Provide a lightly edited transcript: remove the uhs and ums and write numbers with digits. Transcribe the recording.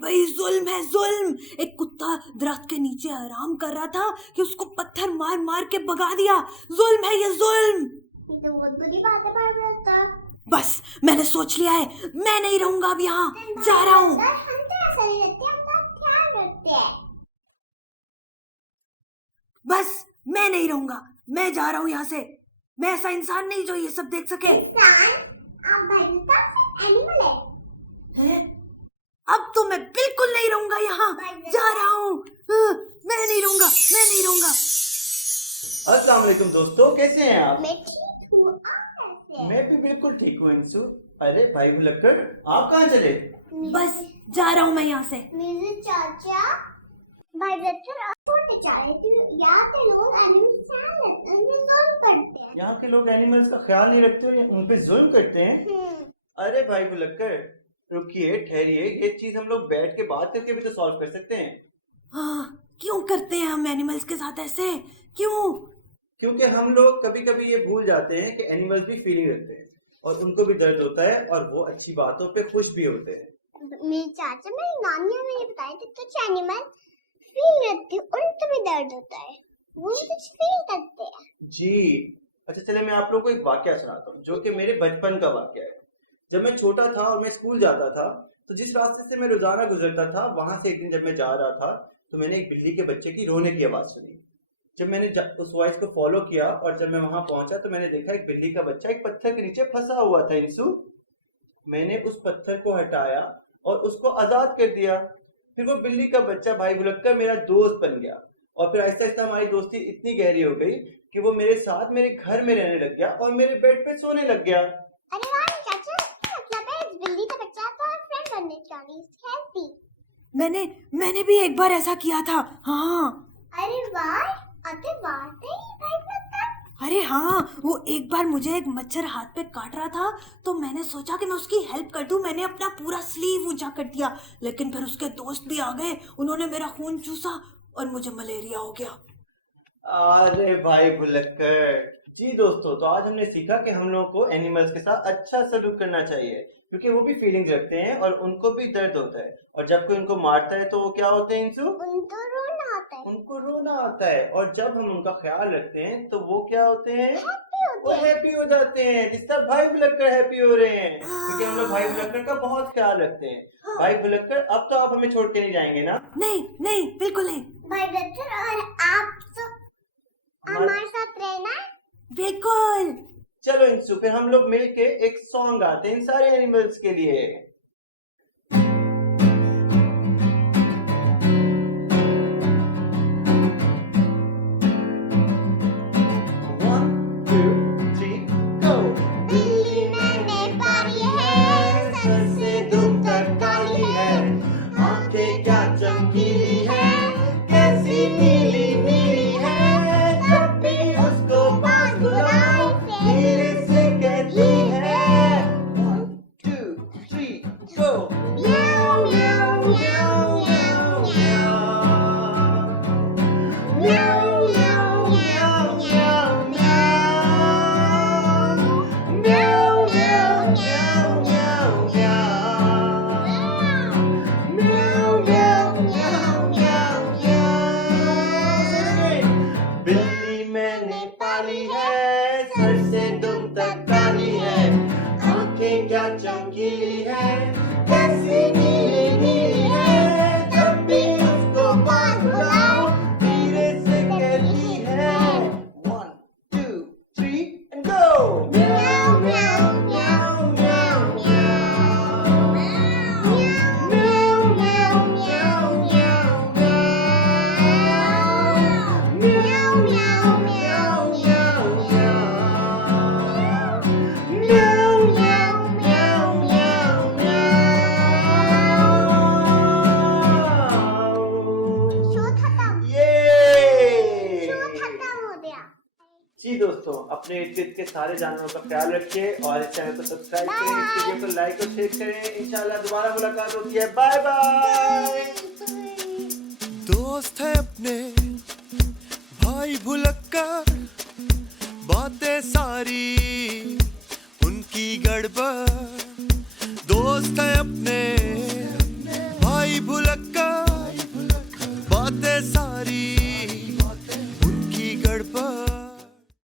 भाई जुल्म है जुल्म। एक कुत्ता दरख्त के नीचे आराम कर रहा था कि उसको पत्थर मार मार के भगा दिया। जुल्म है ये जुल्म। ये तो बहुत बुरी बात है भाई ब्रदर। बस मैंने सोच लिया है, मैं नहीं रहूंगा अब यहाँ, जा रहा हूँ। हम तो ऐसा नहीं रखते, हम तो ध्यान रखते हैं। बस मैं नहीं रहूंगा, मैं जा रहा हूँ यहाँ से। मैं ऐसा इंसान नहीं जो ये सब देख सके। इंसान? आप भाई ब्रदर एनिमल है। अब तो मैं बिल्कुल नहीं रहूंगा यहाँ, जा रहा हूँ। मैं नहीं रहूंगा, मैं नहीं रहूंगा। अस्सलाम वालेकुम दोस्तों, कैसे हैं आप? मैं ठीक हूँ, आप कैसे हैं? मैं भी बिल्कुल ठीक हूँ इंसू। अरे भाई भुलक्कड़, आप कहाँ चले? बस जा रहा हूँ मैं यहाँ से। मेरे चाचा भाई ब्रदर आप छोटे चाहे यहाँ के लोग एनिमल जुल्म करते हैं। यहाँ के लोग एनिमल्स का ख्याल नहीं रखते और उन पे जुल्म करते हैं। अरे भाई भुलक्कड़, रुकिए, ठहरिए, ये चीज हम लोग बैठ के बात करके भी तो सॉल्व कर सकते हैं। हाँ, क्यों करते हैं हम एनिमल्स के साथ ऐसे, क्यों? क्योंकि हम लोग कभी कभी ये भूल जाते हैं कि एनिमल्स भी फीलिंग रखते हैं और उनको भी दर्द होता है और वो अच्छी बातों पे खुश भी होते हैं। मेरे चाचा मेरी नानी ने मुझे बताया कि कुछ एनिमल फील रखते हैं, उनको भी दर्द होता है, वो कुछ फील करते हैं। जी, अच्छा चले मैं आप लोगों को एक वाकया सुनाता हूँ जो कि मेरे बचपन का वाकया है। जब मैं छोटा था और मैं स्कूल जाता था तो जिस रास्ते से मैं रोजाना गुजरता था वहां से एक दिन जब मैं जा रहा था तो मैंने एक बिल्ली के बच्चे की रोने की आवाज सुनी। जब मैंने उस वॉइस को फॉलो किया और जब मैं वहां पहुंचा तो मैंने देखा एक बिल्ली का बच्चा एक पत्थर के नीचे फंसा हुआ था इंसू। मैंने उस पत्थर को हटाया और उसको आजाद कर दिया। फिर वो बिल्ली का बच्चा भाई भुलक्कड़ मेरा दोस्त बन गया और फिर आहिस्ता आहिस्ता हमारी दोस्ती इतनी गहरी हो गई कि वो मेरे साथ मेरे घर में रहने लग गया और मेरे बेड पे सोने लग गया। अरे वाह चाचा, मतलब है इस बिल्ली का बच्चा तो फ्रेंड बनने वाली हेल्थी। मैंने भी एक बार ऐसा किया था। हाँ। अरे वाह, अरे वाह भाई ब्रदर। अरे हाँ, वो एक बार मुझे एक मच्छर हाथ पे काट रहा था तो मैंने सोचा कि मैं उसकी हेल्प कर दूं। मैंने अपना पूरा स्लीव ऊंचा कर दिया, लेकिन फिर उसके दोस्त भी आ गए, उन्होंने मेरा खून चूसा और मुझे मलेरिया हो गया। अरे भाई भुलक्कड़ जी। दोस्तों, तो आज हमने सीखा कि हम लोगों को एनिमल्स के साथ अच्छा सलूक करना चाहिए क्योंकि वो भी फीलिंग्स रखते हैं और उनको भी दर्द होता है और जब कोई उनको मारता है तो वो क्या होते हैं इंसू? उनको रोना आता है। उनको रोना आता है और जब हम उनका ख्याल रखते हैं तो वो क्या होते हैं? वो हैप्पी हो जाते हैं, जिस तरह भाई भुलक्कड़ हैप्पी हो रहे हैं क्योंकि हम लोग भाई भुलक्कड़ का बहुत ख्याल रखते हैं। भाई भुलक्कड़, अब तो आप हमें छोड़ के नहीं जाएंगे ना? नहीं नहीं, बिल्कुल नहीं। भाई ब्रदर और आप तो हमारे साथ रहना है? बिल्कुल। चलो इंसू, फिर हम लोग मिलके एक सॉन्ग गाते हैं इन सारे एनिमल्स के लिए। क्या चमकीली है, कैसी नीली नीली है, जब भी उसको पास बुलाओ धीरे से कहती है 1 2 3 and go। म्याऊ म्याऊ म्याऊ म्याऊ म्याऊ म्याऊ म्याऊ म्याऊ म्याऊ म्याऊ म्याऊ म्याऊ जी। दोस्तों, अपने इर्द गिर्द के सारे जानवरों का ख्याल रखिए और इस चैनल को सब्सक्राइब करें, इस वीडियो को लाइक और शेयर करें। इंशाल्लाह दोबारा मुलाकात होती है। Bye bye. दोस्त है अपने भाई भुलक्कड़, बातें सारी उनकी गड़बड़। दोस्त है अपने भाई भाई भुलक्कर बातें सारी